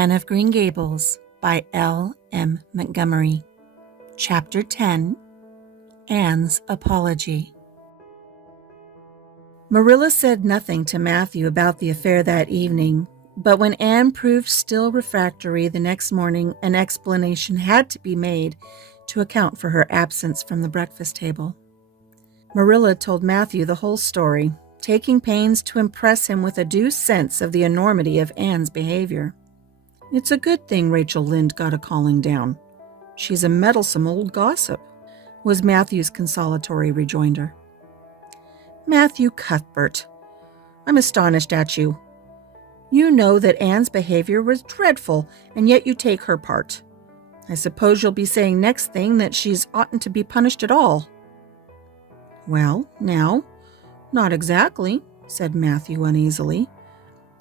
Anne of Green Gables by L. M. Montgomery. Chapter 10. Anne's Apology. Marilla said nothing to Matthew about the affair that evening, but when Anne proved still refractory the next morning, an explanation had to be made to account for her absence from the breakfast table. Marilla told Matthew the whole story, taking pains to impress him with a due sense of the enormity of Anne's behavior. "It's a good thing Rachel Lynde got a calling down. She's a meddlesome old gossip," was Matthew's consolatory rejoinder. "Matthew Cuthbert, I'm astonished at you. You know that Anne's behavior was dreadful, and yet you take her part. I suppose you'll be saying next thing that she's oughtn't to be punished at all." "Well, now, not exactly," said Matthew uneasily.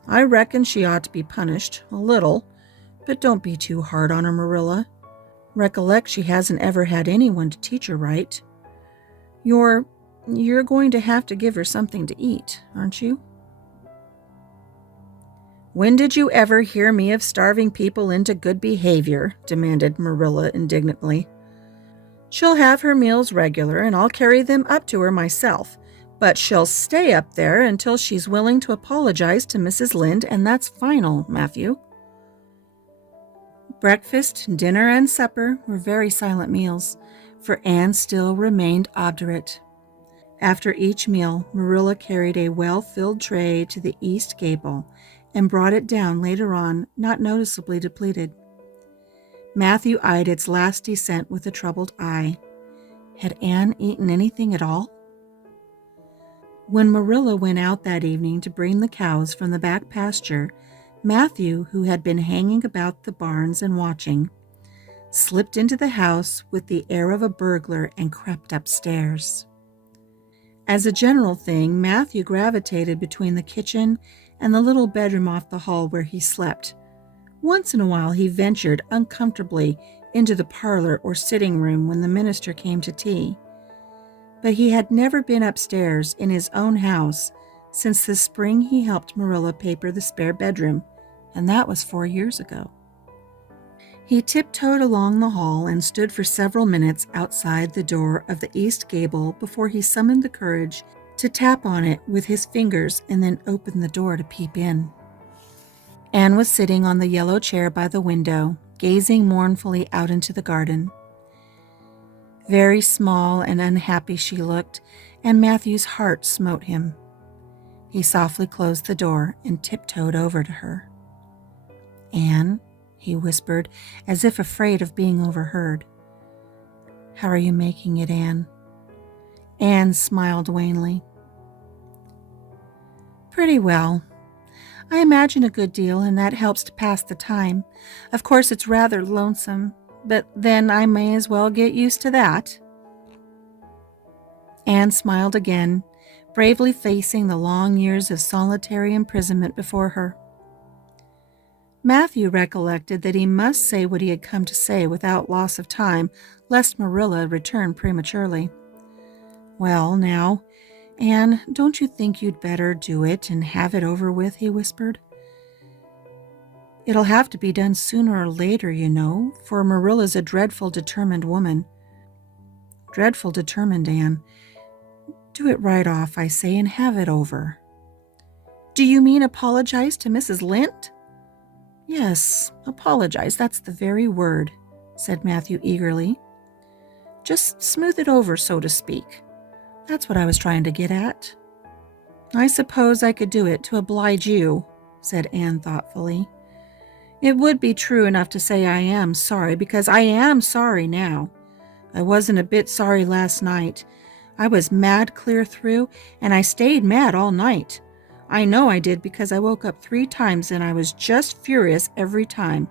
"I reckon she ought to be punished, a little, but don't be too hard on her, Marilla. Recollect she hasn't ever had anyone to teach her right. You're going to have to give her something to eat, aren't you?" "When did you ever hear me of starving people into good behavior?" demanded Marilla indignantly. "She'll have her meals regular, and I'll carry them up to her myself, but she'll stay up there until she's willing to apologize to Mrs. Lynde, and that's final, Matthew." Breakfast, dinner, and supper were very silent meals, for Anne still remained obdurate. After each meal, Marilla carried a well-filled tray to the east gable and brought it down later on, not noticeably depleted. Matthew eyed its last descent with a troubled eye. Had Anne eaten anything at all? When Marilla went out that evening to bring the cows from the back pasture, Matthew, who had been hanging about the barns and watching, slipped into the house with the air of a burglar and crept upstairs. As a general thing, Matthew gravitated between the kitchen and the little bedroom off the hall where he slept. Once in a while he ventured uncomfortably into the parlor or sitting room when the minister came to tea. But he had never been upstairs in his own house since the spring he helped Marilla paper the spare bedroom, and that was 4 years ago. He tiptoed along the hall and stood for several minutes outside the door of the east gable before he summoned the courage to tap on it with his fingers and then open the door to peep in. Anne was sitting on the yellow chair by the window, gazing mournfully out into the garden. Very small and unhappy she looked, and Matthew's heart smote him. He softly closed the door and tiptoed over to her. "Anne," he whispered, as if afraid of being overheard. "How are you making it, Anne?" Anne smiled wanly. "Pretty well. I imagine a good deal, and that helps to pass the time. Of course, it's rather lonesome, but then I may as well get used to that." Anne smiled again, bravely facing the long years of solitary imprisonment before her. Matthew recollected that he must say what he had come to say without loss of time, lest Marilla return prematurely. "Well, now, Anne, don't you think you'd better do it and have it over with?" he whispered. "It'll have to be done sooner or later, you know, for Marilla's a dreadful determined woman." "Dreadful determined, Anne. Do it right off, I say, and have it over." "Do you mean apologize to Mrs. Lynde?" "Yes, apologize, that's the very word," said Matthew eagerly. "Just smooth it over, so to speak. That's what I was trying to get at." "I suppose I could do it to oblige you," said Anne thoughtfully. "It would be true enough to say I am sorry, because I am sorry now. I wasn't a bit sorry last night. I was mad clear through, and I stayed mad all night. I know I did because I woke up 3 times and I was just furious every time.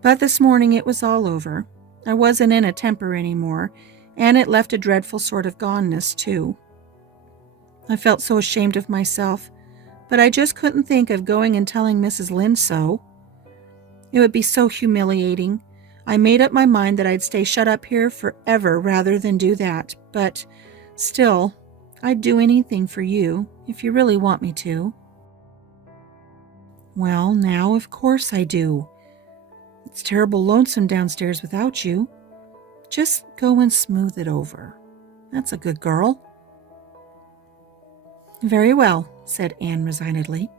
But this morning it was all over. I wasn't in a temper anymore, and it left a dreadful sort of goneness, too. I felt so ashamed of myself, but I just couldn't think of going and telling Mrs. Lynde so. It would be so humiliating. I made up my mind that I'd stay shut up here forever rather than do that, but still, I'd do anything for you if you really want me to." Well, now of course I do. It's terrible lonesome downstairs without you. Just go and smooth it over. That's a good girl. Very well, said Anne resignedly.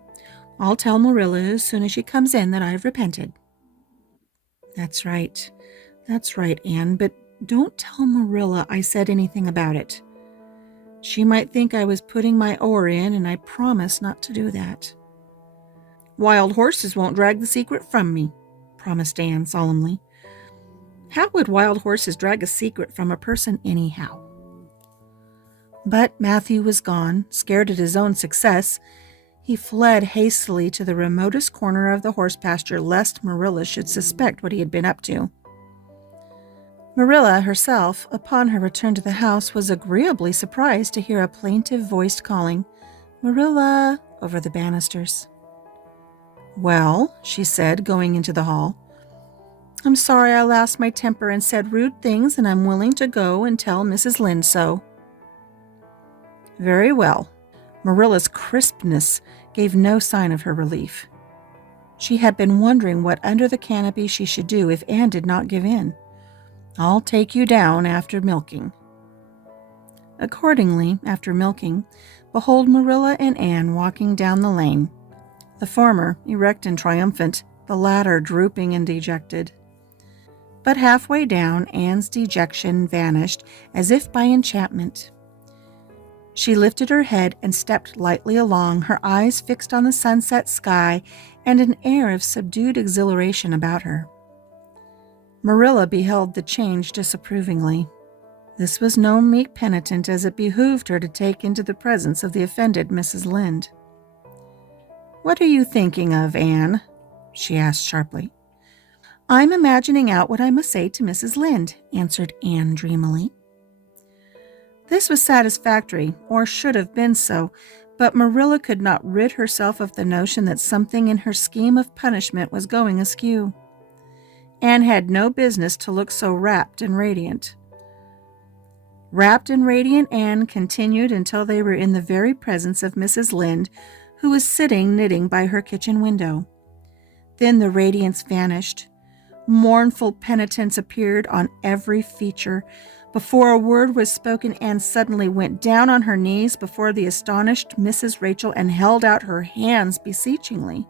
I'll tell Marilla as soon as she comes in that I've repented. That's right. That's right, Anne, but don't tell Marilla I said anything about it. She might think I was putting my oar in, and I promise not to do that. Wild horses won't drag the secret from me, promised Anne solemnly. How would wild horses drag a secret from a person anyhow? But Matthew was gone, scared at his own success. He fled hastily to the remotest corner of the horse pasture lest Marilla should suspect what he had been up to. Marilla herself, upon her return to the house, was agreeably surprised to hear a plaintive voice calling, "Marilla," over the banisters. "Well," she said, going into the hall. "I'm sorry I lost my temper and said rude things, and I'm willing to go and tell Mrs. Lynde so." Very well. Marilla's crispness gave no sign of her relief. She had been wondering what under the canopy she should do if Anne did not give in. "I'll take you down after milking." Accordingly, after milking, behold Marilla and Anne walking down the lane, the former erect and triumphant, the latter drooping and dejected. But halfway down, Anne's dejection vanished as if by enchantment. She lifted her head and stepped lightly along, her eyes fixed on the sunset sky and an air of subdued exhilaration about her. Marilla beheld the change disapprovingly. This was no meek penitent, as it behooved her to take into the presence of the offended Mrs. Lynde. "What are you thinking of, Anne?" she asked sharply. "I'm imagining out what I must say to Mrs. Lynde," answered Anne dreamily. This was satisfactory, or should have been so, but Marilla could not rid herself of the notion that something in her scheme of punishment was going askew. Anne had no business to look so rapt and radiant. Rapt and radiant Anne continued until they were in the very presence of Mrs. Lynde, who was sitting knitting by her kitchen window. Then the radiance vanished. Mournful penitence appeared on every feature. Before a word was spoken, Anne suddenly went down on her knees before the astonished Mrs. Rachel and held out her hands beseechingly.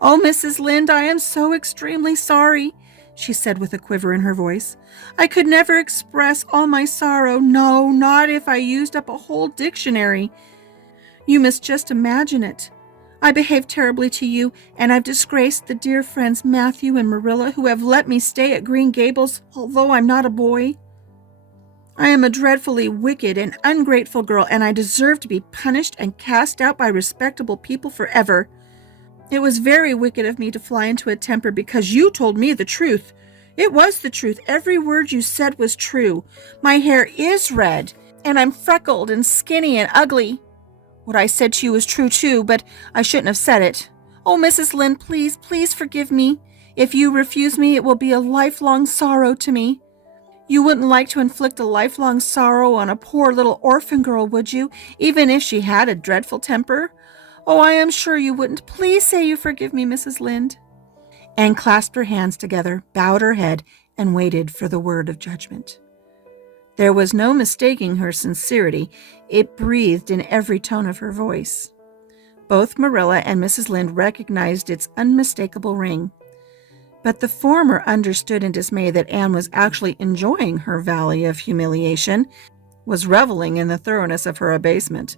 "Oh, Mrs. Lynde, I am so extremely sorry," she said with a quiver in her voice. "I could never express all my sorrow. No, not if I used up a whole dictionary. You must just imagine it. I behaved terribly to you, and I've disgraced the dear friends Matthew and Marilla who have let me stay at Green Gables, although I'm not a boy. I am a dreadfully wicked and ungrateful girl, and I deserve to be punished and cast out by respectable people forever. It was very wicked of me to fly into a temper because you told me the truth. It was the truth. Every word you said was true. My hair is red, and I'm freckled and skinny and ugly. What I said to you was true too, but I shouldn't have said it. Oh, Mrs. Lynde, please, please forgive me. If you refuse me, it will be a lifelong sorrow to me. You wouldn't like to inflict a lifelong sorrow on a poor little orphan girl, would you, even if she had a dreadful temper? Oh, I am sure you wouldn't. Please say you forgive me, Mrs. Lynde." Anne clasped her hands together, bowed her head, and waited for the word of judgment. There was no mistaking her sincerity. It breathed in every tone of her voice. Both Marilla and Mrs. Lynde recognized its unmistakable ring. But the former understood in dismay that Anne was actually enjoying her valley of humiliation, was reveling in the thoroughness of her abasement.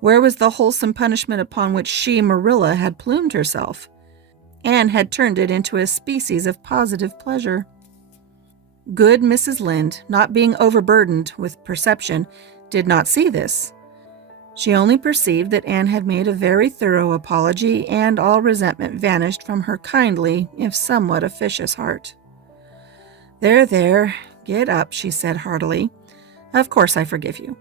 Where was the wholesome punishment upon which she, Marilla, had plumed herself? Anne had turned it into a species of positive pleasure. Good Mrs. Lynde, not being overburdened with perception, did not see this. She only perceived that Anne had made a very thorough apology, and all resentment vanished from her kindly, if somewhat officious heart. There, get up," she said heartily. "Of course I forgive you.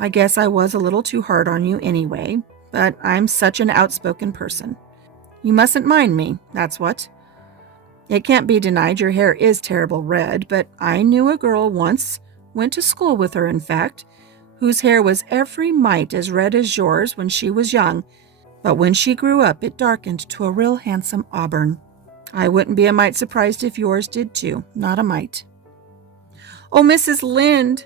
I guess I was a little too hard on you anyway, but I'm such an outspoken person. You mustn't mind me, that's what. It can't be denied your hair is terrible red, but I knew a girl once, went to school with her in fact, whose hair was every mite as red as yours when she was young, But when she grew up, it darkened to a real handsome auburn. I wouldn't be a mite surprised if yours did too, not a mite." "Oh, Mrs. Lynde,"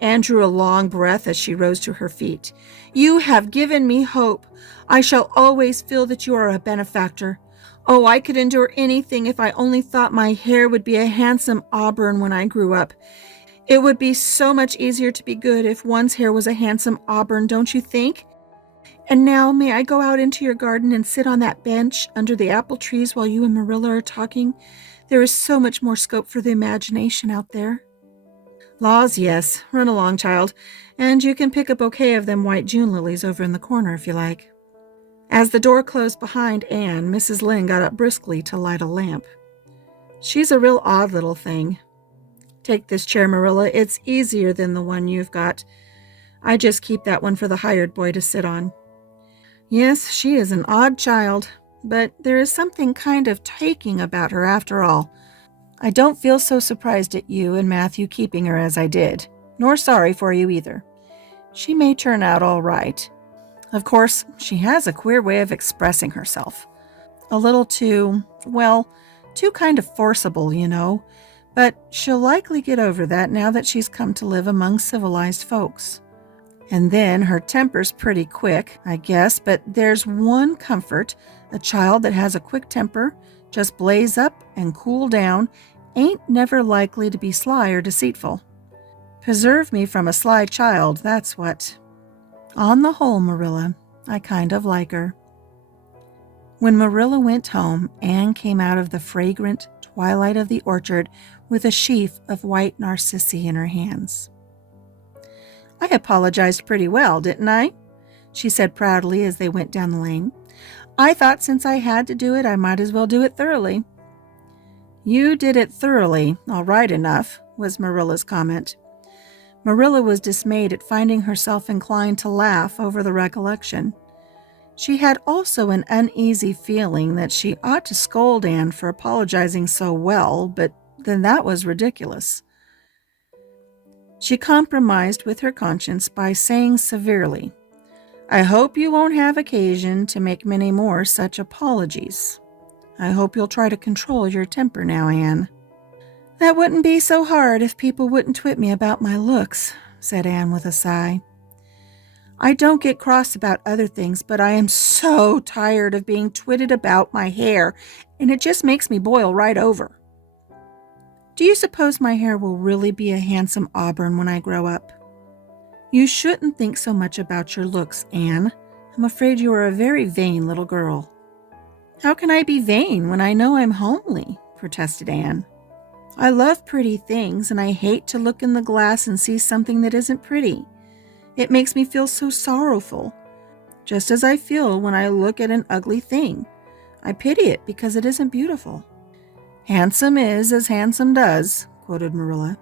Anne drew a long breath as she rose to her feet. "You have given me hope. I shall always feel that you are a benefactor. Oh, I could endure anything if I only thought my hair would be a handsome auburn when I grew up. It would be so much easier to be good if one's hair was a handsome auburn, don't you think? And now may I go out into your garden and sit on that bench under the apple trees while you and Marilla are talking? There is so much more scope for the imagination out there." "Laws, yes. Run along, child, and you can pick a bouquet of them white June lilies over in the corner if you like." As the door closed behind Anne, Mrs. Lynde got up briskly to light a lamp. "She's a real odd little thing. Take this chair, Marilla. It's easier than the one you've got. I just keep that one for the hired boy to sit on. Yes, she is an odd child, but there is something kind of taking about her after all. I don't feel so surprised at you and Matthew keeping her as I did, nor sorry for you either. She may turn out all right. Of course, she has a queer way of expressing herself. A little too, well, too kind of forcible, you know. But she'll likely get over that now that she's come to live among civilized folks. And then her temper's pretty quick, I guess, but there's one comfort. A child that has a quick temper, just blaze up and cool down, ain't never likely to be sly or deceitful. Preserve me from a sly child, that's what. On the whole, Marilla, I kind of like her." When Marilla went home, Anne came out of the fragrant twilight of the orchard with a sheaf of white narcissi in her hands. "I apologized pretty well, didn't I?" she said proudly as they went down the lane. "I thought since I had to do it, I might as well do it thoroughly." "You did it thoroughly, all right enough," was Marilla's comment. Marilla was dismayed at finding herself inclined to laugh over the recollection. She had also an uneasy feeling that she ought to scold Anne for apologizing so well, but then that was ridiculous. She compromised with her conscience by saying severely, "I hope you won't have occasion to make many more such apologies. I hope you'll try to control your temper now, Anne." "That wouldn't be so hard if people wouldn't twit me about my looks," said Anne with a sigh. "I don't get cross about other things, but I am so tired of being twitted about my hair, and it just makes me boil right over. Do you suppose my hair will really be a handsome auburn when I grow up?" "You shouldn't think so much about your looks, Anne. I'm afraid you are a very vain little girl." "How can I be vain when I know I'm homely?" protested Anne. "I love pretty things, and I hate to look in the glass and see something that isn't pretty. It makes me feel so sorrowful, just as I feel when I look at an ugly thing. I pity it because it isn't beautiful." "Handsome is as handsome does," quoted Marilla.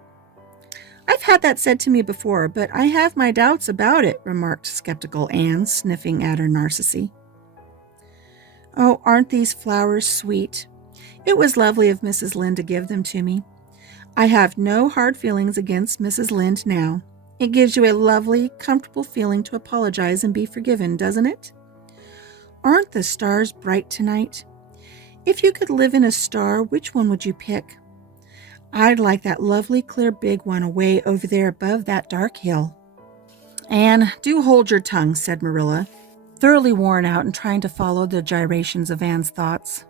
"I've had that said to me before, but I have my doubts about it," remarked skeptical Anne, sniffing at her narcissi. "Oh, aren't these flowers sweet? It was lovely of Mrs. Lynde to give them to me. I have no hard feelings against Mrs. Lynde now. It gives you a lovely, comfortable feeling to apologize and be forgiven, doesn't it? Aren't the stars bright tonight? If you could live in a star, which one would you pick? I'd like that lovely, clear, big one away over there above that dark hill." "Anne, do hold your tongue," said Marilla, thoroughly worn out and trying to follow the gyrations of Anne's thoughts.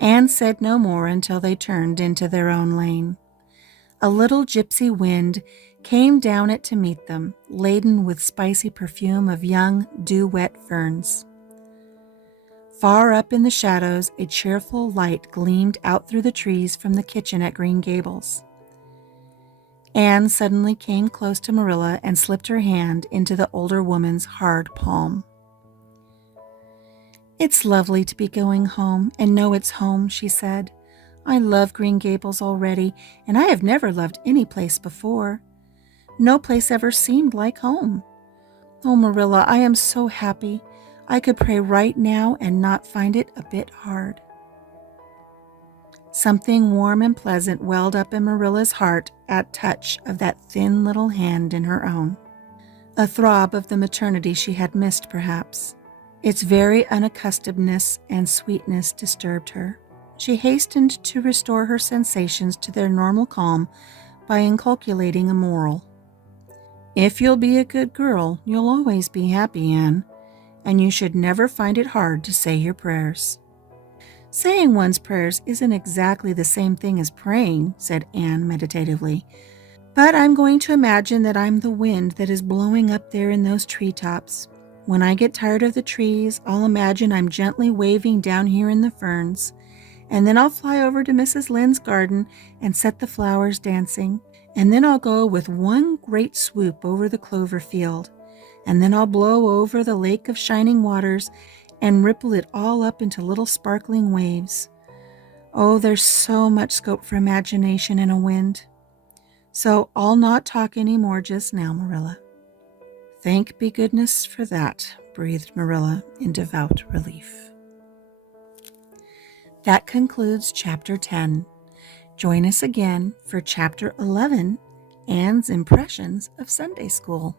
Anne said no more until they turned into their own lane. A little gypsy wind came down it to meet them, laden with spicy perfume of young, dew-wet ferns. Far up in the shadows, a cheerful light gleamed out through the trees from the kitchen at Green Gables. Anne suddenly came close to Marilla and slipped her hand into the older woman's hard palm. "It's lovely to be going home and know it's home," she said. "I love Green Gables already, and I have never loved any place before. No place ever seemed like home. Oh, Marilla, I am so happy. I could pray right now and not find it a bit hard." Something warm and pleasant welled up in Marilla's heart at touch of that thin little hand in her own. A throb of the maternity she had missed, perhaps. Its very unaccustomedness and sweetness disturbed her. She hastened to restore her sensations to their normal calm by inculcating a moral. If you'll be a good girl, you'll always be happy, Anne, and you should never find it hard to say your prayers. Saying one's prayers isn't exactly the same thing as praying, said Anne meditatively. But I'm going to imagine that I'm the wind that is blowing up there in those treetops. When I get tired of the trees, I'll imagine I'm gently waving down here in the ferns, and then I'll fly over to Mrs. Lynde's garden and set the flowers dancing, and then I'll go with one great swoop over the clover field, and then I'll blow over the lake of shining waters and ripple it all up into little sparkling waves. Oh, there's so much scope for imagination in a wind. So I'll not talk any more just now, Marilla. Thank be goodness for that, breathed Marilla in devout relief. That concludes Chapter 10. Join us again for Chapter 11, Anne's Impressions of Sunday School.